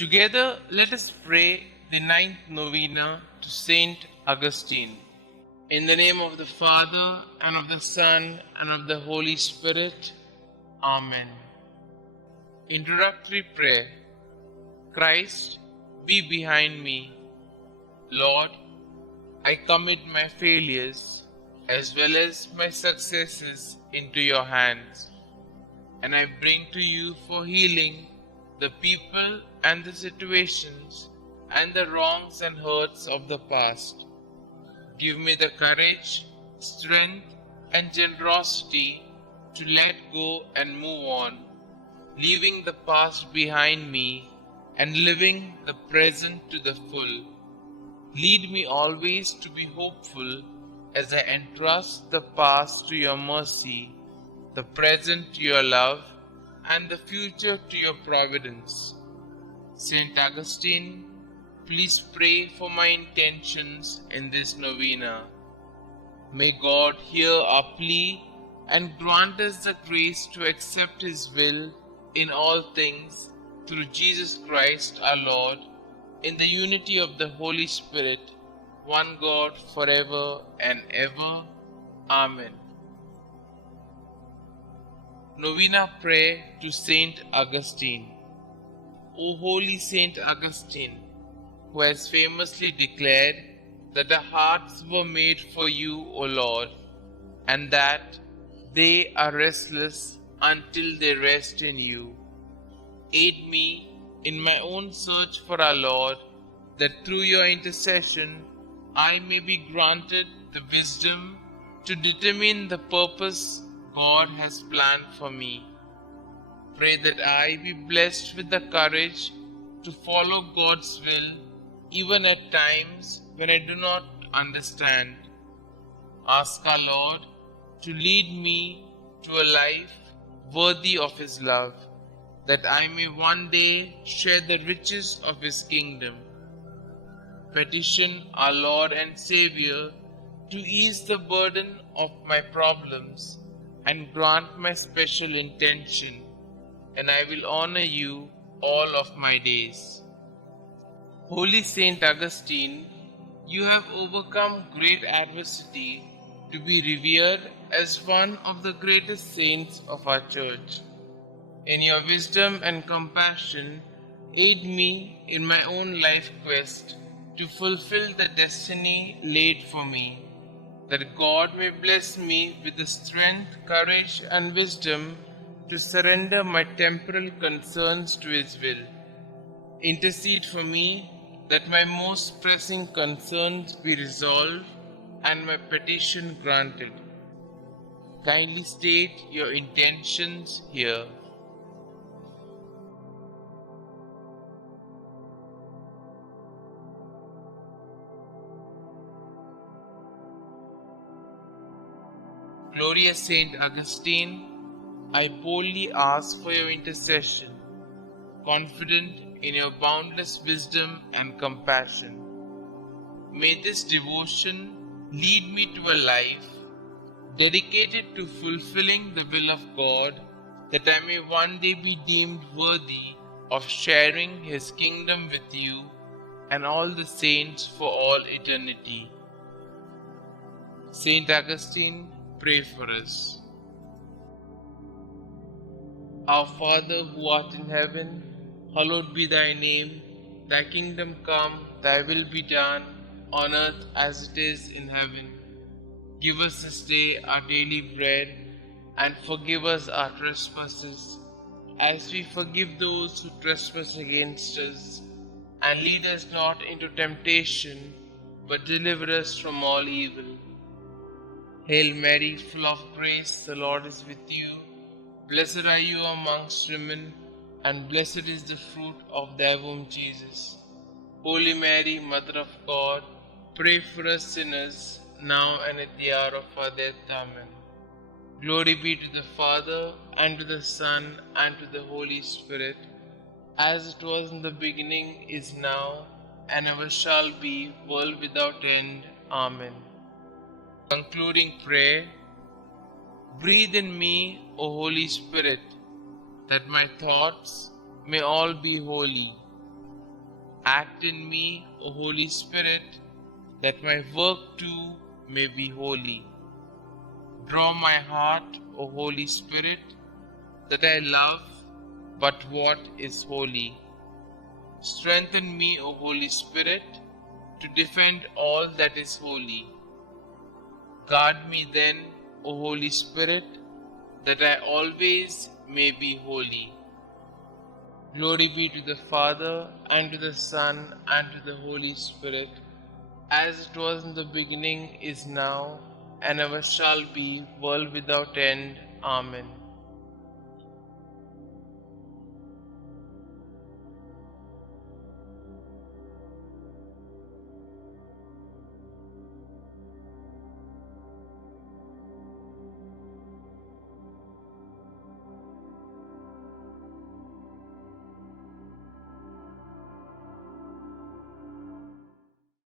Together, let us pray the ninth novena to St Augustine. In the name of the Father, and of the Son, and of the Holy Spirit. Amen. Introductory Prayer. Christ, be behind me. Lord, I commit my failures as well as my successes into your hands, and I bring to you for healing the people and the situations and the wrongs and hurts of the past. Give me the courage, strength, and generosity to let go and move on, leaving the past behind me and living the present to the full. Lead me always to be hopeful as I entrust the past to your mercy, the present to your love, and the future to your providence. St. Augustine, please pray for my intentions in this novena. May God hear our plea and grant us the grace to accept His will in all things through Jesus Christ our Lord, in the unity of the Holy Spirit, one God forever and ever. Amen. Novena Prayer to St Augustine. O holy St Augustine, who has famously declared that our hearts were made for you, O Lord, and that they are restless until they rest in you. Aid me in my own search for our Lord, that through your intercession I may be granted the wisdom to determine the purpose God has planned for me. Pray that I be blessed with the courage to follow God's will, even at times when I do not understand. Ask our Lord to lead me to a life worthy of His love, that I may one day share the riches of His kingdom. Petition our Lord and Xavier to ease the burden of my problems and grant my special intention, and I will honor you all of my days. Holy St Augustine, you have overcome great adversity to be revered as one of the greatest saints of our Church. In your wisdom and compassion, aid me in my own life quest to fulfill the destiny laid for me, that God may bless me with the strength, courage, and wisdom to surrender my temporal concerns to His will. Intercede for me that my most pressing concerns be resolved and my petition granted. Kindly state your intentions here. Glorious Saint Augustine, I boldly ask for your intercession, confident in your boundless wisdom and compassion. May this devotion lead me to a life dedicated to fulfilling the will of God, that I may one day be deemed worthy of sharing His kingdom with you and all the saints for all eternity. Saint Augustine, pray for us. Our Father who art in heaven, hallowed be thy name. Thy kingdom come, thy will be done, on earth as it is in heaven. Give us this day our daily bread, and forgive us our trespasses, as we forgive those who trespass against us. And lead us not into temptation, but deliver us from all evil. Hail Mary, full of grace, the Lord is with you. Blessed are you amongst women, and blessed is the fruit of thy womb, Jesus. Holy Mary, Mother of God, pray for us sinners, now and at the hour of our death. Amen. Glory be to the Father, and to the Son, and to the Holy Spirit, as it was in the beginning, is now, and ever shall be, world without end. Amen. Concluding prayer. Breathe in me, O Holy Spirit, that my thoughts may all be holy. Act in me, O Holy Spirit, that my work too may be holy. Draw my heart, O Holy Spirit, that I love but what is holy. Strengthen me, O Holy Spirit, to defend all that is holy. Guard me then, O Holy Spirit, that I always may be holy. Glory be to the Father, and to the Son, and to the Holy Spirit, as it was in the beginning, is now, and ever shall be, world without end. Amen.